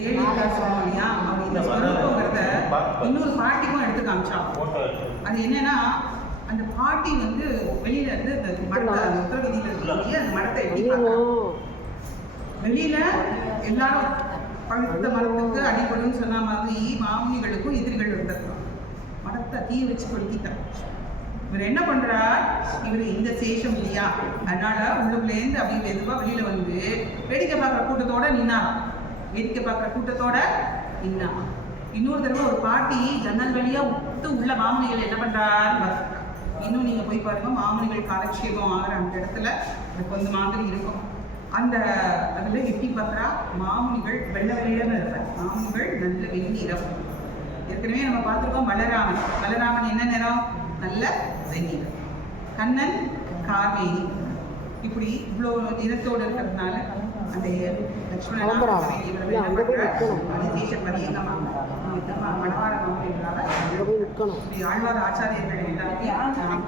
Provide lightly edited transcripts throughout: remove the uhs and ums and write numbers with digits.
சொன்னோம் இல்லையா, அவங்க இந்த ஸ்வரூபங்கிறத இன்னொரு பாட்டிக்கும் எடுத்து காமிச்சாங்க. அது என்னன்னா, அந்த பாட்டி வந்து வெளியில இருந்து அந்த மரத்தை, அந்த உத்தரவிதியில இருக்கக்கூடிய அந்த மரத்தை எப்படி பார்த்தாங்க. வெளியில எல்லாரும் பழுத்த மரத்துக்கு அடிபடும் சொன்ன மாதிரி மாமுனிகளுக்கும் எதிரிகள் இருந்திருக்காங்க. மரத்தை தீ வச்சு கொளுத்திட்டார். இவர் என்ன பண்றார், இவர் இந்த சேஷம் இல்லையா, அதனால உள்ளுக்குள்ளேருந்து அப்படி மெதுவா வெளியில வந்து வேடிக்கை பார்க்குற கூட்டத்தோட நின்னாராம். வேடிக்கை பார்க்குற கூட்டத்தோட நின்னா. இன்னொரு தடவை ஒரு பாட்டி ஜன்னல் வழியா விட்டு உள்ள மாமுனிகள் என்ன பண்றாரு. இன்னும் நீங்க போய் பாருங்க, மாமுனிகள் காலக்ஷேபம் ஆகிற அந்த இடத்துல கொஞ்சம் மாதிரி இருக்கும். அந்த அதுல எட்டி பார்க்குறா, மாமுனிகள் வெள்ளை வெளியிடன்னு இருப்பார். மாமுனிகள் நல்ல வெந்நீரம். ஏற்கனவே நம்ம பார்த்துருக்கோம் பலராமன். பலராமன் என்ன நிறம், நல்ல வெந்நீரம். கண்ணன் காவேரி. இப்படி இவ்வளோ நிறத்தோடு இருக்கிறதுனால அந்த லட்சுமணன் ஆழ்வார் ஆச்சாரியர்கள் எல்லாத்தையும்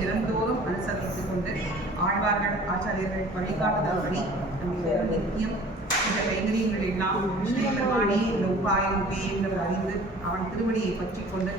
தினந்தோறும் அனுசரித்துக் கொண்டு ஆழ்வார்கள் ஆச்சாரியர்கள் வழிகாட்டுதல்படி நித்தியம் இந்த கைங்கரியங்கள் எல்லாம் பெருமானி இந்த உபாயம் பேர் அறிந்து அவன் திருவடியை பற்றி கொண்டு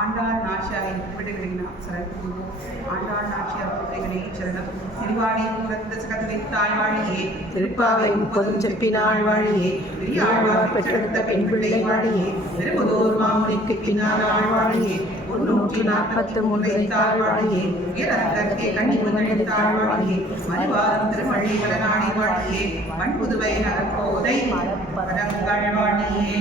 ஆண்டாள் நாச்சியாரின் திருவிடைகளின் சரணம் கூறுவோம். ஆண்டாள் நாச்சியார் திருவிடைகளே சரணம். திருவாடி புறத்த சகதவித்தாள் வாழியே, திருப்பாவை முப்பதும் செப்பினாள் வாழியே, பெரியாழ்வார் பெற்றெடுத்த பெண் பிள்ளை வாழியே, திருமுதோர் மாமுனிக்கு பின்னால் வாழியே, 143 தாழ்வாழியே, இரத்தற்கே கண்ணி முதலில் தாழ்வாழியே, மறுவாரம் திருமழை வளநாடி வாழியே, மண்புதுவை நகர்கோதை பதங்கள் வாழியே.